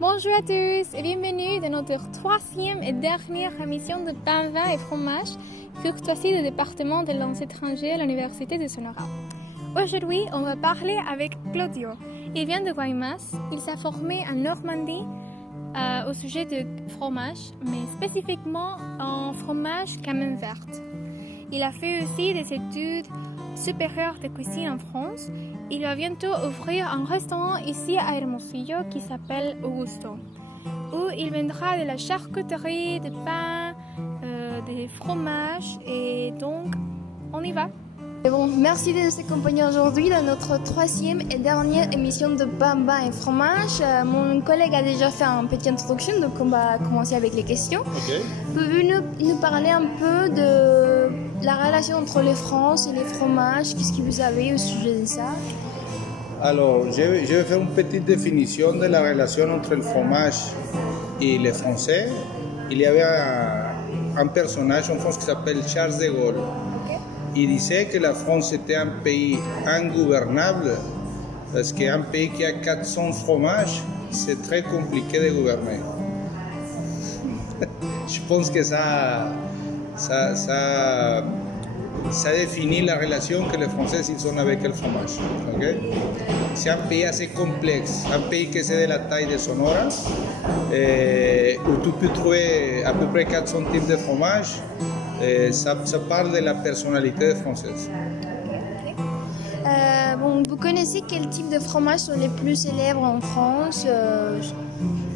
Bonjour à tous et bienvenue dans notre troisième et dernière émission de Pain, Vin et Fromage, courtoisie du département des langues étrangères à l'Université de Sonora. Aujourd'hui, on va parler avec Claudio. Il vient de Guaymas, il s'est formé en Normandie au sujet de fromage, mais spécifiquement en fromage camembert. Il a fait aussi des études supérieures de cuisine en France. Il va bientôt ouvrir un restaurant ici à Hermosillo qui s'appelle Augusto, où il vendra de la charcuterie, des pains, des fromages, et donc on y va. Bon, merci de nous accompagner aujourd'hui dans notre troisième et dernière émission de Pain, Vin et Fromage. Mon collègue a déjà fait une petite introduction, donc on va commencer avec les questions. Okay. Pouvez-vous nous parler un peu de la relation entre les France et les fromages? Qu'est-ce que vous avez au sujet de ça? Alors, je vais faire une petite définition de la relation entre le fromage et les Français. Il y avait un personnage en France qui s'appelle Charles de Gaulle. Il disait que la France était un pays ingouvernable parce qu'un pays qui a 400 fromages, c'est très compliqué de gouverner. Je pense que ça définit la relation que les Français ils ont avec le fromage. Okay? C'est un pays assez complexe, un pays qui est de la taille de Sonora, où tu peux trouver à peu près 400 types de fromage. Ça parle de la personnalité française. Bon, vous connaissez quel type de fromage sont les plus célèbres en France?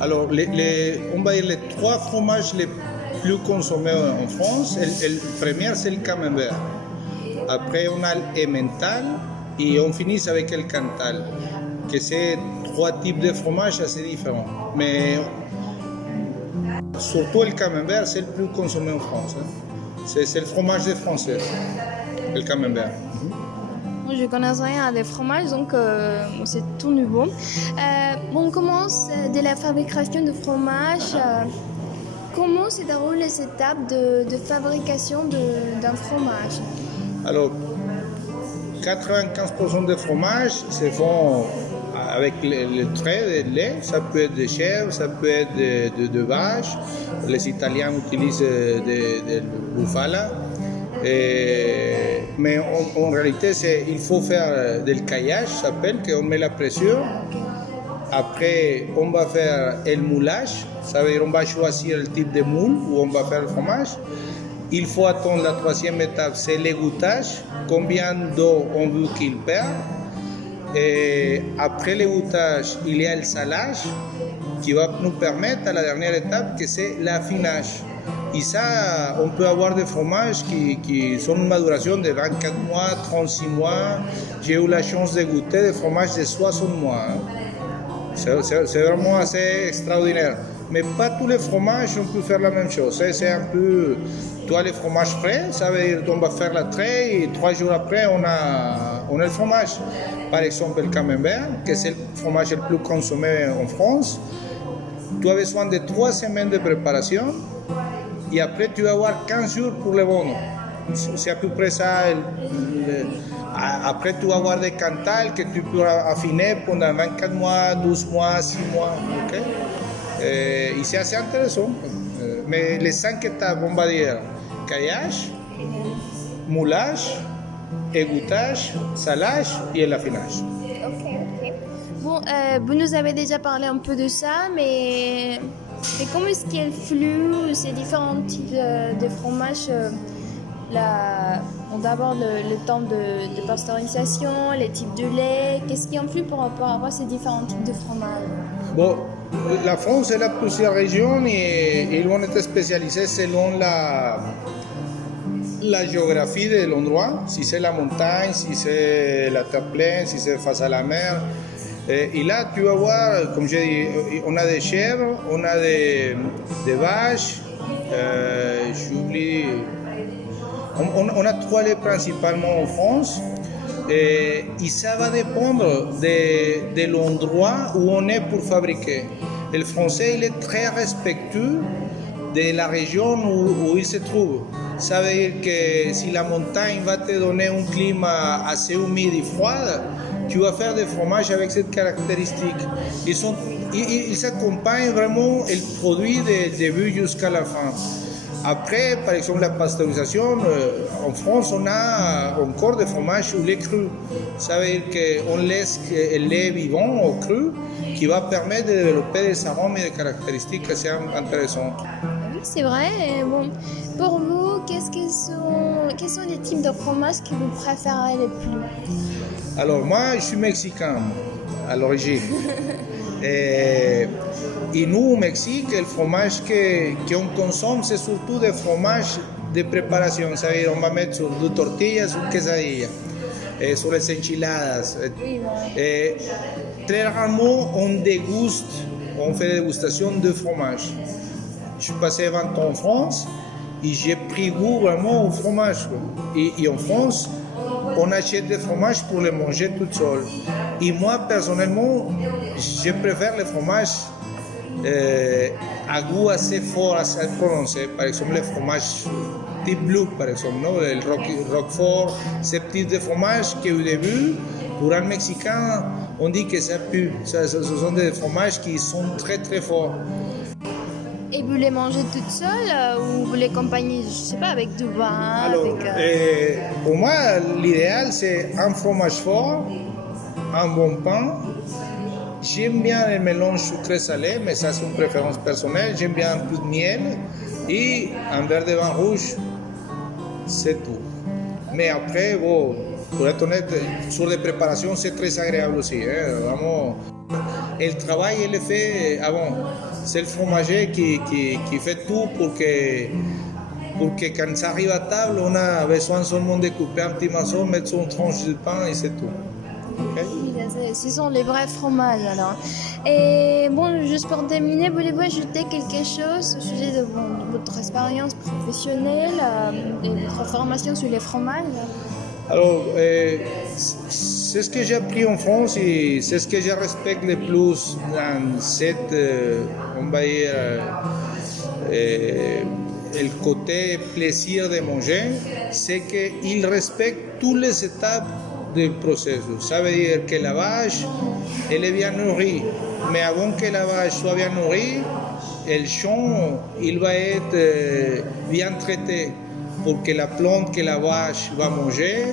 Alors, on va dire les trois fromages les plus consommés en France. Le premier, c'est le camembert. Après, on a l'emmental et on finit avec le cantal, que c'est trois types de fromages assez différents. Mais surtout le camembert, c'est le plus consommé en France. C'est le fromage des Français, le camembert. Moi, je connais rien des fromages, donc c'est tout nouveau. On commence de la fabrication de fromage. Comment se déroulent les étapes de fabrication d'un fromage? Alors, 95% des fromages se font avec le trait de lait. Ça peut être de chèvre, ça peut être de vache. Les Italiens utilisent de bufala. Mais en réalité, il faut faire du caillage, ça s'appelle, qu'on met la pression. Après, on va faire le moulage, ça veut dire on va choisir le type de moule où on va faire le fromage. Il faut attendre la troisième étape, c'est l'égouttage, combien d'eau on veut qu'il perd. Et après l'égouttage, il y a le salage qui va nous permettre à la dernière étape que c'est l'affinage. Et ça, on peut avoir des fromages qui sont une maduration de 24 mois, 36 mois. J'ai eu la chance de goûter des fromages de 60 mois. C'est vraiment assez extraordinaire. Mais pas tous les fromages, on peut faire la même chose. C'est un peu... Toi, les fromages frais, ça veut dire qu'on va faire la trait et 3 jours après, on a le fromage. Par exemple, le camembert, que c'est le fromage le plus consommé en France. Tu as besoin de 3 semaines de préparation et après, tu vas avoir 15 jours pour le bon. C'est à peu près ça. Après, tu vas avoir des cantals que tu peux affiner pendant 24 mois, 12 mois, 6 mois. Okay? Et c'est assez intéressant. Mais les 5 étapes, on va dire caillage, moulage, égouttage, salage et l'affinage. Ok. Bon, vous nous avez déjà parlé un peu de ça, mais comment est-ce qu'il flue ces différents types de fromages? D'abord le temps de pasteurisation, les types de lait, qu'est-ce qui influe par rapport à ces différents types de fromages? Bon, la France, elle a plusieurs régions et ils vont être spécialisés selon la géographie de l'endroit, si c'est la montagne, si c'est la terre pleine, si c'est face à la mer. Et là, tu vas voir, comme j'ai dit, on a des chèvres, on a des vaches, j'oublie... On a 3 laits principalement en France et ça va dépendre de l'endroit où on est pour fabriquer. Le français, il est très respectueux de la région où il se trouve. Ça veut dire que si la montagne va te donner un climat assez humide et froid, tu vas faire des fromages avec cette caractéristique. Ils sont il s'accompagne vraiment le produit du début jusqu'à la fin. Après, par exemple, la pasteurisation, en France, on a encore des fromages au lait cru. Ça veut dire qu'on laisse le lait vivant au cru qui va permettre de développer des arômes et des caractéristiques assez intéressantes. Oui, c'est vrai. Et bon, pour vous, quels sont les types de fromages que vous préférez le plus? Alors, moi, je suis mexicain à l'origine. Et nous, au Mexique, le fromage qu'on consomme, c'est surtout des fromages de préparation. Ça veut dire on va mettre sur des tortillas, sur quesadillas, sur les enchiladas. Et très rarement, on déguste, on fait des dégustations de fromage. Je suis passé 20 ans en France et j'ai pris goût vraiment au fromage. Et en France, on achète des fromages pour les manger tout seul. Et moi, personnellement, je préfère les fromages à goût assez fort, assez prononcé. Par exemple, les fromages type bleu, par exemple, non? Le Roquefort, ces types de fromages qu'au début, pour un Mexicain, on dit que ça pue. Ce sont des fromages qui sont très très forts. Et vous les mangez toutes seules ou vous les accompagnez, je sais pas, avec du vin? Alors, pour moi, l'idéal, c'est un fromage fort, un bon pain. J'aime bien le mélange sucré-salé, mais ça, c'est une préférence personnelle. J'aime bien un peu de miel et un verre de vin rouge. C'est tout. Mais après, bon, pour être honnête, sur les préparations, c'est très agréable aussi. Vraiment, et le travail, il est fait avant. C'est le fromager qui fait tout pour que quand ça arrive à table, on a besoin seulement de couper un petit morceau, mettre sur une tranche de pain et c'est tout. Okay? Ce sont les vrais fromages alors. Et bon, juste pour terminer, voulez-vous ajouter quelque chose au sujet de votre expérience professionnelle et votre formation sur les fromages? Alors, c'est ce que j'ai appris en France et c'est ce que je respecte le plus dans cette, on va dire, le côté plaisir de manger, c'est qu'il respecte toutes les étapes du processus. Ça veut dire que la vache, elle est bien nourrie, mais avant que la vache soit bien nourrie, le champ, il va être bien traité pour que la plante que la vache va manger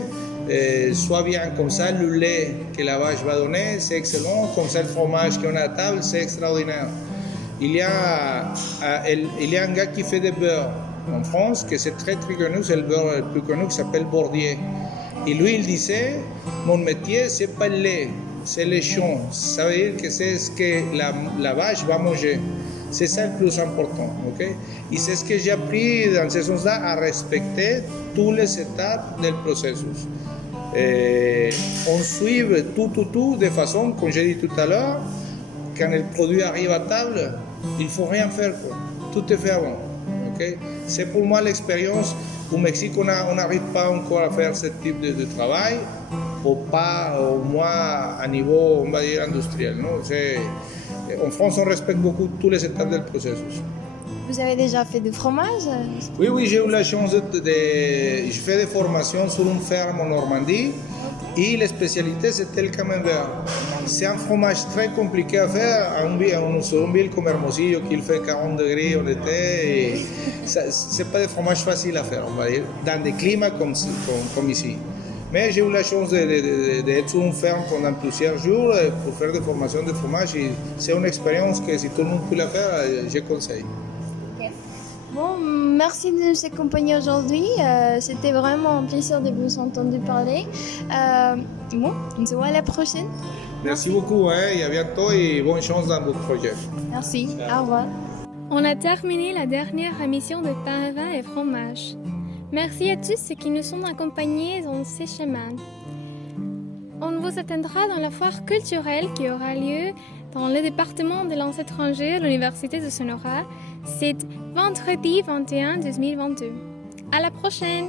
soit bien. Comme ça, le lait que la vache va donner, c'est excellent. Comme ça, le fromage qu'on a à table, c'est extraordinaire. Il y a un gars qui fait des beurres en France, que c'est très très connu, c'est le beurre le plus connu, qui s'appelle Bordier. Et lui, il disait, mon métier, c'est pas le lait, c'est les champs. Ça veut dire que c'est ce que la vache va manger. C'est ça le plus important, ok? Et c'est ce que j'ai appris dans ce sens-là, à respecter toutes les étapes du processus. On suit tout de façon, comme j'ai dit tout à l'heure, quand le produit arrive à table, il ne faut rien faire, quoi. Tout est fait avant, ok? C'est pour moi l'expérience. Au Mexique, on n'arrive pas encore à faire ce type de travail, ou pas, au moins à niveau, on va dire, industriel, non? En France, on respecte beaucoup toutes les étapes du processus. Vous avez déjà fait du fromage? Oui, j'ai eu la chance je fais des formations sur une ferme en Normandie et la spécialité c'était le camembert. C'est un fromage très compliqué à faire sur une ville comme Hermosillo qui fait 40 degrés en été. C'est pas des fromages faciles à faire, on va dire, dans des climats comme ici. Mais j'ai eu la chance d'être sur une ferme pendant plusieurs jours pour faire des formations de fromage et c'est une expérience que si tout le monde peut la faire, je conseille. Bon, merci de nous accompagner aujourd'hui. C'était vraiment un plaisir de vous entendre parler. Bon, on se voit à la prochaine. Merci beaucoup et à bientôt et bonne chance dans votre projet. Merci, au revoir. On a terminé la dernière émission de Pain, Vin et Fromage. Merci à tous ceux qui nous ont accompagnés dans ces chemins. On vous attendra dans la foire culturelle qui aura lieu dans le département des langues étrangères de l'Université de Sonora. C'est vendredi 21 2022. À la prochaine!